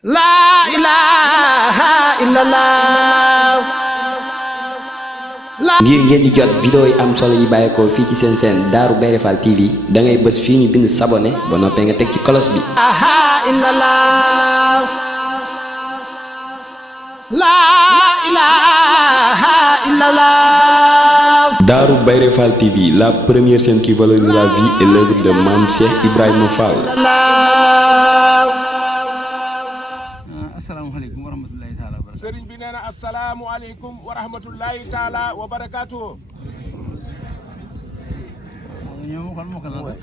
La ilaha illallah. ngir ngeen di jot vidéo yi am solo yi bàyyeekoo fii ci seen chaîne Darou Bairé Fall TV da ngay bës fii ñu bind s'abonner ba noppee nga teg ci cloche bi. La ilaha illallah. Darou Bairé Fall TV, la première chaîne qui valorise la vie et l'œuvre de Mame Cheikh Ibrahima Fall. asalaamaaleykum wa rahmatulahi taala wa barakaatu. sëriñ bi nee na asalaamualeykum wa rahmatulahi taala wa barakaatu. ñoom moo ko la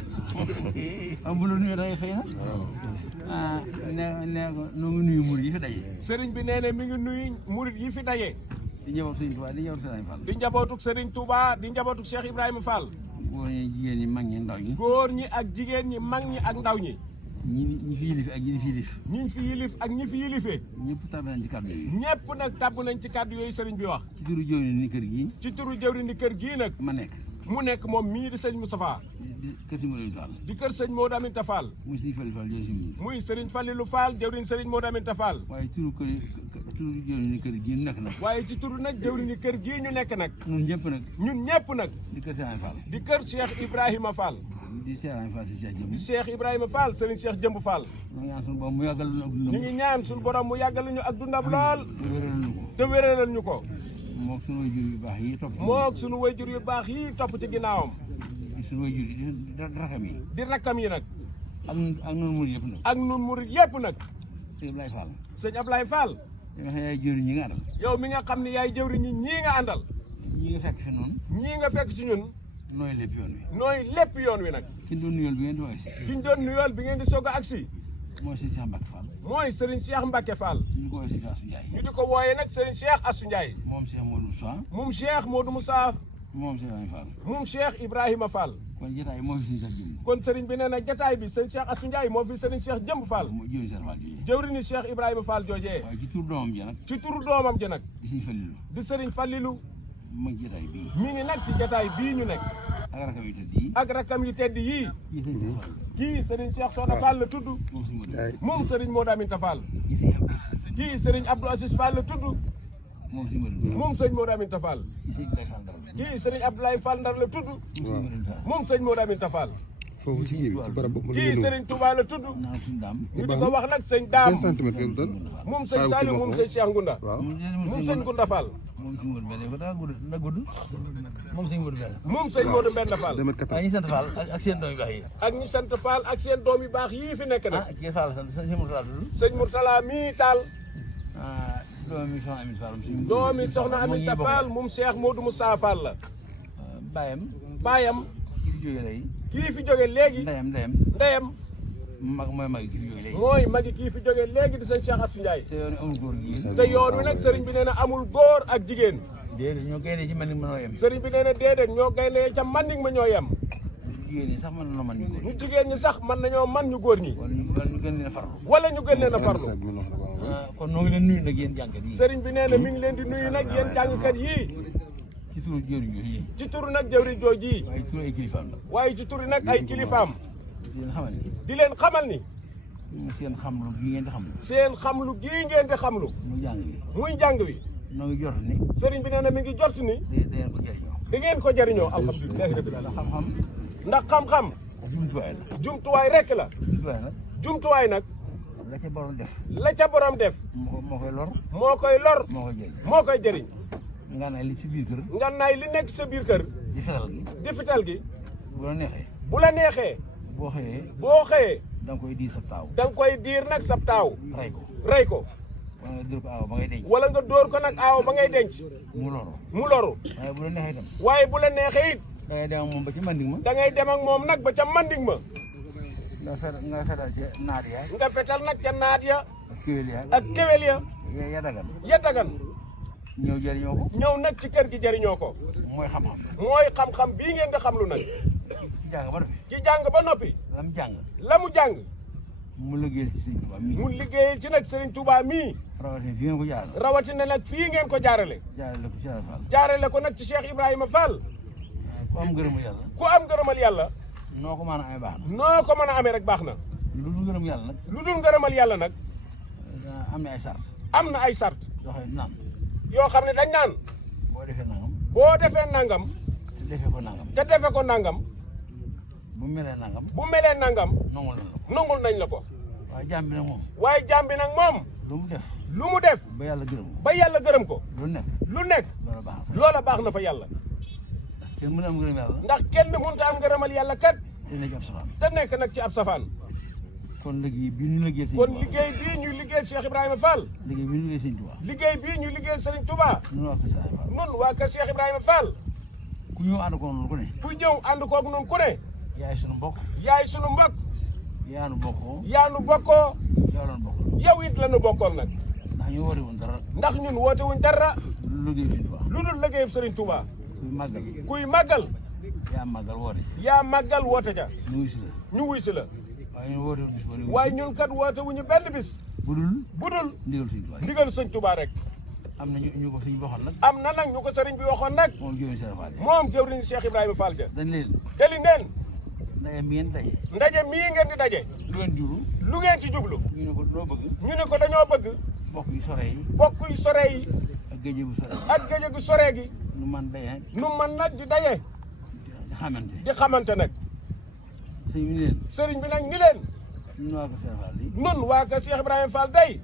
am bu la nuyu da ngay fay na ne ko nu ngi nuyu murid yi fi daje. sëriñ bi nee na mi ngi nuyu murid yi fi daje. di njabootu Sëriñ Tuubaa di njabootu Sëriñ Fall. di njabootuk sëriñ Touba di njabootuk Cheikh Ibrahima Fall. góor ñi jigéen ñi mag ñi ndaw ñi. góor ñi ak jigéen ñi mag ñi ak ndaw ñi. ñi fi yilif ak ñi fi yilif. ñi fi yilif ak ñi fi yilifee. ñëpp tàbbi nañ ci kàddu yi. ñëpp nag tàbb nañ ci kàddu yooyu sëriñ bi wax. ci turu jëwriñ ni kër gi. ci turu jëwriñ ni kër gii nag. ma nekk. mu nekk moom mii di sëñ Moustapha. di kër si Modou Fall. di kër sëñ Modou Aminta Fall. muy Sëriñ Fallu Fall jëwriñ si muy sëriñ Fallilou Fall jëwriñ sëriñ Modou Aminta Fall. waaye turu jëwriñ ni kër gi ñu nekk nag. waaye ci turu nag jëwriñ ni kër gii ñu nekk nag. ñun ñëpp nag. ñun ñëpp nag. di kër Sëriñ Fall. di kër Cheikh Ibrahima Fall. di Sëriñ Fall si Cheikh Jëm. di Cheikh Ibrahima Fall sëriñ Cheikh Jëmb Fall. ñu ngi ñaan suñu borom mu yàggal ñu ak dundam. ñu ngi ñaan suñu borom mu yàggal ñu ak dundam lool. wéral ñu ko. te wéralal ñu ko. moog suñu wayjur yu baax yi topp. moog suñu wayjur yu baax yi topp ci ginnaawam. suñu wayjur yi di rakam yi. di rakkam yi nag. ak noonu murid yëpp nag. ak nun murid yépp nag. sëñ Ablaye Fall. sëñ Ablaye Fall. nga xam yaay jëriñ ñi nga àndal. yow mi nga xam ne yaay jëwriñ ñi ñii nga àndal. ñi nga fekk fi noonu. ñii nga fekk ci ñun. nooy lépp yoon wi. nooy lépp yoon wi nag. ki ñu doon nuyoo bi ngeen di wax si. kiñ doon nuyool bi ngeen di soog a agsi. mooy sëñ Cheikh Mbacke Fall. mooy Serigne Cheikh Mbacke Fall. ñu ko woowee si Assou Ndiaye. ñu di ko wooyee nag Serigne Cheikh Assou Ndiaye. moom Cheikh Modou Moussa. moom Cheikh Modou Moussa. moom Cheikh Ibrahima Fall. moom Cheikh Ibrahima Fall. kon jotaay moo fi suñu sax jëm. kon Serigne bi nee na jataay bi sëñ Cheikh Assou Ndiaye moo fi Serigne Cheikh Jëmb Fall. moo jëriñ Cheikh Fall jooju. jëwriñu Cheikh Ibrahima Fall joojee. waaye ci tur doomam ji nag. ci turu doomam ji nag. di suñu Fallilu. di Serigne Fallilou. ma jotaay bii. mi ngi nag ci jataay bii ñu nekk. ak rakam yi tëdd yi. ak rakkam yu tedd yii. kii sëñ Cheikh Fall. kii Serigne Cheikh Soxna Fall la tudd. moom suñu Modou. moom Serigne Modou Aminta Fall. kii sëñ Abdou. kii Serigne Abdou Aziz Fall la tudd. moom suñu Modou. moom sëñ Modou Aminta Fall. kii sëñ Ibrahima Fall dara. kii Serigne Abdoulaye Fall Ndar la tudd. moom sëñ Modou Aminta Fall. foofu ci kii bi ci barab boobu kii Serigne Touba la tudd. naan suñu daam. ñu di ko wax nag sëñ Daam. 15 centimètres ngeen doon. moom sëñ Saliou moom sëñ Cheikh Ngunda. waaw moom sëñ Ngunda Fall. moom suñu Modou benn ba daa gudd na gudd. moom suñu Modou benn. moom sëñ Modou Mbenda Fall. 2 mètres waaye 14. ñi sant Fall ak seen doom yu baax yi. ak ñi sant Fall ak seen doom yu baax yii fi nekk nag. ah kii Fall sant sëñ Mourtala tudd. sëñ Mourtala mii taal. ah doomi soxna Aminta Fall. doomi soxna Aminta Fall moom Cheikh Modou Moussa Fall la. Bayam. baayam ki fi jógee léegi. kii fi jóge léegi. ndeyam. ndeyam mooy mag ki fi jógee léegi. mooy magi kii fi jóge léegi di sëñ Cheikh Assou Ndiaye. te yow amul góor gi. te yoon wi nag sëriñ bi nee na amul góor ak jigéen. déedéet ñoo génnee ci man ni mënoo yem. sëriñ bi nee na déedéet ñoo gaynde ca manding ma ñoo yem. jigéen ñi sax mën na man ñu góor ñu jigéen ñi sax mën nañoo man ñu góor ñi. wala ñu gën leen a farlu. wala ñu gën leen a farlu. kon noo ngi leen nuyu nag yéen jànkat yi. sëriñ bi nee na mi ngi leen di nuyu nag yéen jàngkat yii. ci turu jëriñ yi. ci turu nag jëwriñ jooji. waaye turu ay kilifaam la. waaye ci turu nag ay kilifaam. di leen xamal ni. di leen xamal ni. seen xamlu gi ngeen di xamlu. seen xamlu gii ngeen di xamlu. mu jàng bi. muy jàng wi. noo ngi jot ni. sëriñ bi nee na mi ngi jot ni. da ngeen ko jëriñoo. da ngeen ko jariñoo alhamdulilah rabbil alamin. xam-xam. ndax xam-xam. jumtuwaay la. jumtuwaay rek la. jumtuwaay nag. jumtuwaay nag. la ca borom def. la ca borom def. moo koy lor. moo koy lor. moo koy jëriñ. moo koy jëriñ. nga naa li ci biir kër. ngannaay li nekk sa biir kër. di fetal gi. di fital gi. bu la neexee. bu la neexee. boo xëyee. boo xëyee. da nga koy di sa taaw. da nga koy diir nag sab taaw. rey ko. rey ko. wala nga dóor ko aaw ba ngay denc. wala nga dóor ko nag aaw ba ngay denc. mu loru. mu loru. waaye bu la neexee itam. waaye bu la neexee it. da ngay dem ak moom ba ci manding ma. da ngay dem ak moom nag ba ca manding ma. nga fetal ci naat ya. nga fetal nag ca naat ya. ak kéwél ya. ak kéwél ya. ya dagan. ya dagan. ñëw jëriñoo ko. ñëw nag ci kër gi jëriñoo ko. mooy xam-xam. mooy xam-xam bii ngeen di xamlu nag. ci jàng ba noppi. ci jàng ba noppi. lam jàng. la mu jàng. mu liggéeyal ci Sëriñ Tuubaa mii. mu liggéeyal ci nag Serigne Touba mii. rawatina fi ngeen ko jaar. rawatina nag fii ngeen ko jaarale. jaarale ko ci Yàlla Fall. jaarale ko nag ci Cheikh Ibrahima Fall. ku am ngërëmu yàlla. ku am ngërëmal yàlla. noo ko mën a amee baax na. noo ko mën a amee rek baax na. lu dul ngërëm yàlla nag. lu dul ngërëmal yàlla nag. am na ay sart. am na ay sart. yoo xam ne naan. yoo xam ne dañ naan. boo defee nangam. boo defee nangam. te defee ko nangam. te defee ko nangam. bu melee nangam. bu melee nangam. nangul nañ la ko. nangul nañ la ko. waaye jaam bi nag moom. waaye jaam bi nag moom. lu mu def. lu mu def. ba yàlla gërëm ko. ba yàlla gërëm ko. lu nekk. lu nekk. loola baax na. loola baax na fa yàlla. kenn mën a am gërëm yàlla. ndax kenn mënut a am ngërëmal yàlla kat. te nekk ab safaan. te nekk nag ci ab safaan. kon liggéey bii ñu liggéey Sëñ kon Tuubaa. liggéey bii ñu liggéey Cheikh Ibrahima Fall. liggéey bii ñu liggéey Sëñ Tuubaa. liggéey bii ñu liggéey Serigne Touba. ñun waa Kër Sëñ Fall. nun waa kër Cheikh Ibrahima Fall. ku ñëw ànd ko noonu ku ne. ku ñëw ànd koog nun ku ne. yaay sunu mbokk. yaay sunu mbokk. yaa nu bokkoo. yaa nu bokkoo. yaa loon bokk. yow it la nu bokkoon nag. ndax ñu woote woon dara. ndax ñun woote wuñ dara. lu liggéey Sëñ Tuubaa. lu dul liggéeyub Serigne Touba. kuy màggal. kuy màggal. yaa màggal woote. yaa màggal woote ja. ñu wuy si la. ñu wuy si la. waaye ñun woote wuñ bis boo waaye ñun kat woote wuñu benn bis. budul budul ndigal Sëñ Tuubaa. ndigal Sëñ Touba rek. am na ñu ko suñu waxoon nag. am na nag ñu ko sëriñ bi waxoon nag. moom jëwriñ Cheikh Fall. moom jëwriñ Cheikh Ibrahima Fall ja. dañ leen. deli neen. ndaje mi ngeen daje. ndaje mii ngeen di daje. lu ngeen jublu. lu ngeen ci jublu. ñu ne ko loo bëgg. ñu ne ko dañoo bëgg. bokk yi sore yi. bokk yu sore yi. ak géej bu sore. ak géej gu sore gi. nu man daje. nu man nag di daje. di xamante. di xamante nag. sëñ bi leen. sëriñ bi nag ni leen. ñun waa ko Cheikh Fall yi. nun waa kër Cheikh Ibrahima Fall day.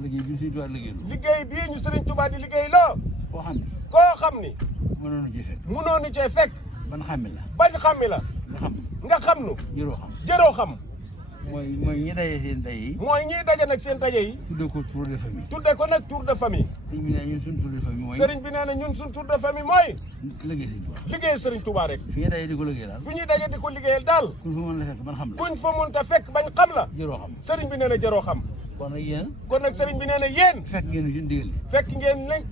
liggéey bi Sëñ Tuubaa liggéey lu. liggéey bii ñu sëriñ Touba di liggéey loo. koo xam ne. koo xam ni. mënoon na ci fekk. mënoon ni cee fekk. ban xàmmi la. bañ xammi la. nga xam. nga xam nu. jëroo xam. jëroo xam. mooy ñi daje seen daje yi. mooy ñiy daje nag seen daje yi. tuddee ko tour de famille. tudde ko nag tour de famille. sëñ bi ne ñun suñu tour de famille mooy. sëriñ bi nee na ñun suñ tour de famille mooy. liggéey Sëñ Tuubaa. liggéey sëriñ Touba rek. fi ñu daje di ko liggéey daal. fu ñuy daje di ko liggéeyal daal. kuñ fa mën la fekk ban xam la. kuñ fa mënta fekk bañ xam la. jëroo xam. sëriñ bi nee na jëroo xam. kon nag yéen. kon nag sëriñ bi nee na yéen. fekk ngeen ci ndigal li. fekk ngeen nekk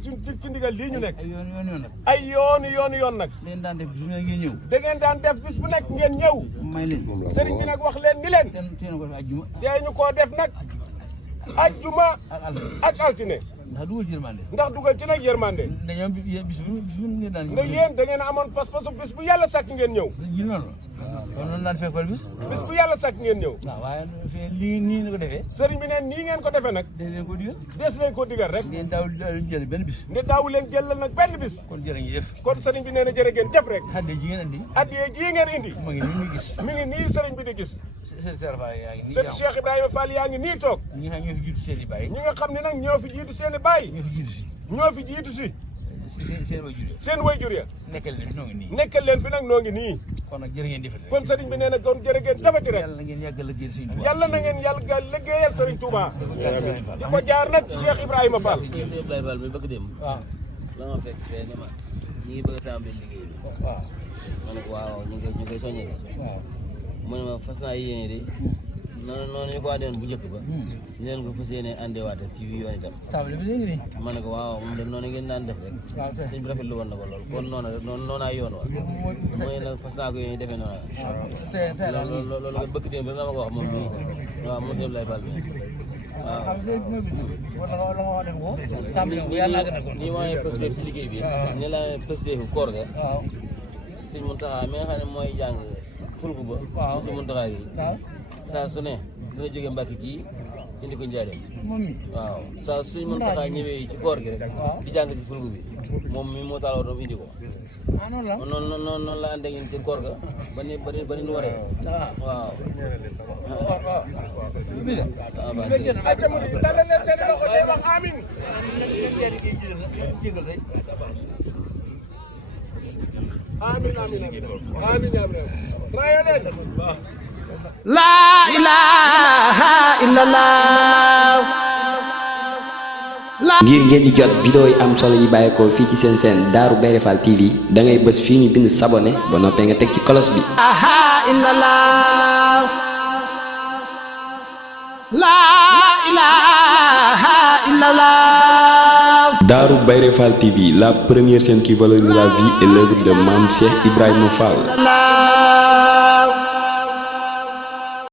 ci ndigal lii ñu nekk. ay yoon nag. ay yoonu nag. leen daan def bis bu ne ngeen ñëw. da ngeen daan def bis bu nekk ngeen ñëw. may leen. sëriñ bi nag wax leen ni leen. teen ko def ajjuma. tey ñu koo def nag. ajjuma ak altine. ak altine. ndax dugal ci yërmande. ndax dugal ci nag yërmande. dañoo bis bu ngeen daan. nga yéen da ngeen a amoon pas-pasu bis bu yàlla sàkk ngeen ñëw. ji noonu. kon noonu daan fekk bis. bis bu yàlla sàkk ngeen ñëw. waaw waaye fii lii nii la ko defee. sëriñ bi neen nii ngeen ko defee nag. dañ leen ko digal. des leen ko digal rek. ngeen daaw jël benn bis. ne daawu leen jëlal nag benn bis. kon jërë ngi def. kon sëriñ bi nee na jërë ngeen jëf rek. xadde ji ngeen andi. addiyee jii ngeen indi. ma ngi nii muy gis. mi ngi nii sëriñ bi di gis. seen serfa yaa ngi nii. sëriñ Cheikh Ibrahima Fall yaa ngi nii toog. ñi nga xam ñoo fi jiitu seen i baay. ñi nga xam ne nag ñoo fi jiitu seen i baay. ñoo fi jiitu si. ñoo fi jiitu si. seen way jur. seen way jur ya. nekkal leen fi noo ngi nii. nekkal leen fi nag noo ngi nii. kon nag jërë ngeen defati rek. kon sëriñ bi nee na kon jërë ngeen jëfati rek. yàlla na ngeen yàgg a liggéeyal Sëñ Tuubaa. yàlla na ngeen yàlla liggéeyal sëriñ Touba. di ko jaar nag Cheikh Ibrahima Fall. Cheikh Ibrahima Fall mi bëgg dem. waaw. la ma fekk fee ne ma ñu ngi bëgg a tàmbali liggéey bi. waaw. ma ne ko waaw ñu ngi koy soññee de. waaw. mu ne ma fas naa yéene de. noonu ñu ko àndewoon bu njëkk ba. ñu leen ko fas yéene àndewaat ci yoon itam. table bi léegi nii. ma ne ko waaw moom de noonu ngeen daan def rek. waaw tey. sëñ bi rafetlu woon na ko lool kon noonu rek noonaa yoon wa. mooy nag fas naa ko yéene defee noonu. tey daal loolu nga bëgg démb rek nga ma ko wax moom mii. waaw monsieur Abdoulaye Fall bi waaw. nii ma amee pësteef ci liggéey bi. ni la amee pësteefu koor ga. waaw. sëñ Muntaxa mi nga xam ne mooy jàng fulku ba. waaw sëñ Muntaxa gi. saa su ne dina jóge Mbàkke kii indi ko Njaaréem. moom mi. waaw saa suñ Muntaxa ñëwee ci koor gi rek. di jàng ci fulku bi. moom mi moo taaloo doom indi ko. ah noonu la. noonu la ànd ak ñun ci koor ga ba ni nu waree. waaw. ayca mu di tàllal leen seen loxo tey wax amiin. amiin amiin rayo leen. La ilaha illallah. ngir ngeen di jot vidéo yi am solo yi bàyyeekoo fii ci seen seen Darou Bairé Fall TV da ngay bës fii ñu bind s'abonner ba noppee nga teg ci cloche bi. La ilaha illallah. Darou Bairé Fall TV, la première chaîne qui valorise la vie et l'œuvre de Mame Cheikh Ibrahima Fall.